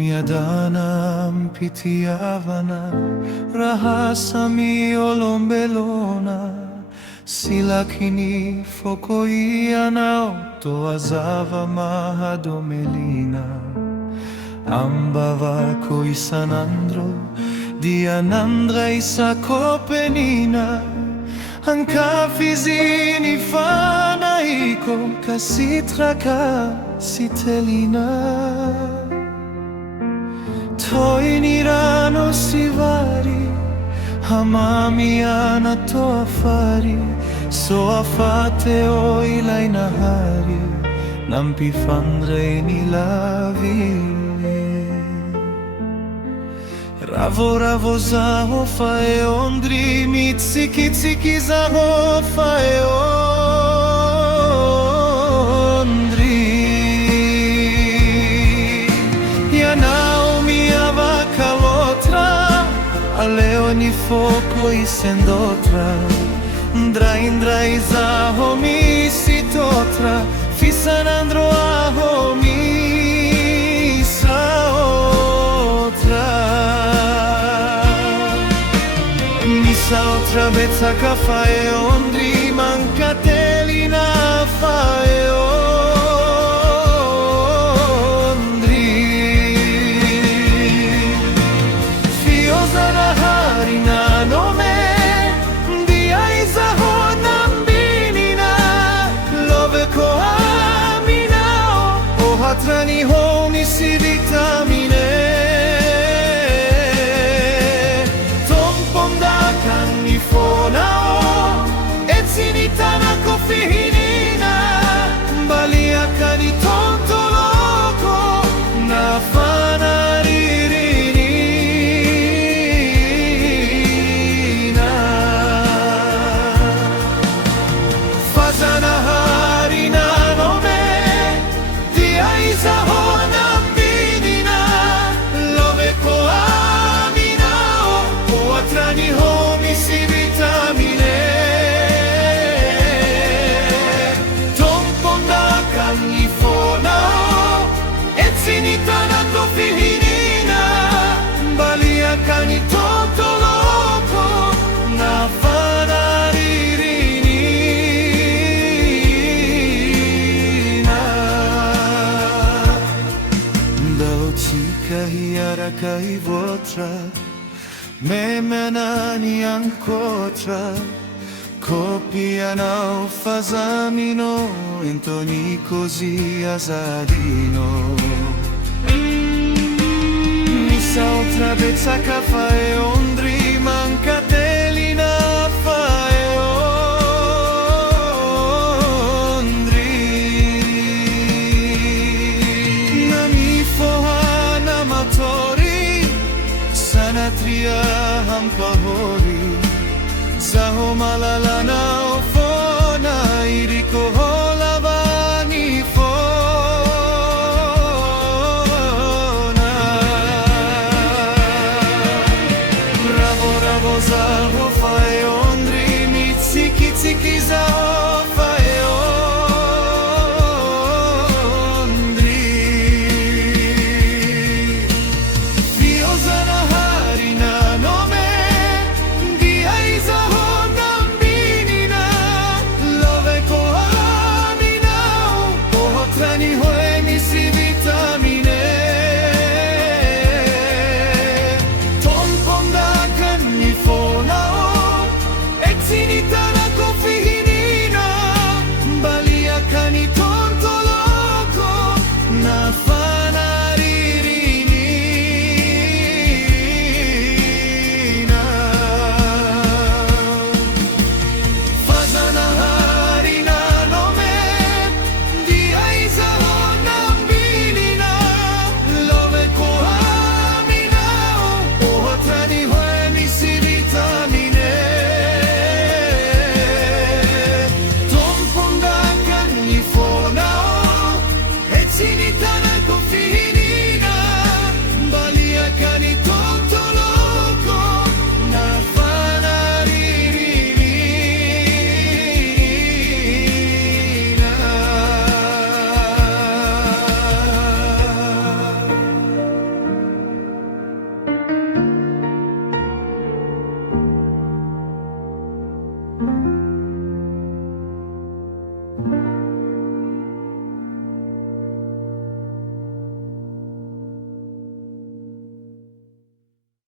Miadanam pitiavana, rahasami olombelona, silakini fokoianao, toazava mahadomelina, ambava koisanandro, dianandra isakopenina, ankafizini fanaiko, kasitraka sitelina. Toinirano sivari, hamamiana to afari, so afate o ilay nahari, nampifandray nilavi. Ravo zaho faeondri, mitsikitsiki zaho faeondri. Aleoni foco e sendotra, ndrai zaho mi sitotra, fisanandro aho mi saotra. Mi saotra betsa ka faeondri, mankatelina faeondri. Hatrani honi si vitamine, tompondakan ni fonao, etsinitana kofihinina, baliakan ni tontoloko, na fanaririnina. Fazana harina no me, zaho nambinina, love ko aminao, o atrani homi si vitamine. Tompondakan ni fonao, etsinitana kofihinina, baliakan ni tontoloko, na hiara kai votra, me menani ancotra, copiano fazamino, intoni così asadino. Mi saotra bezza ka faeondri, mankatelina faeondri. Nami fohana matori, sanatria hampahori, zaho malalana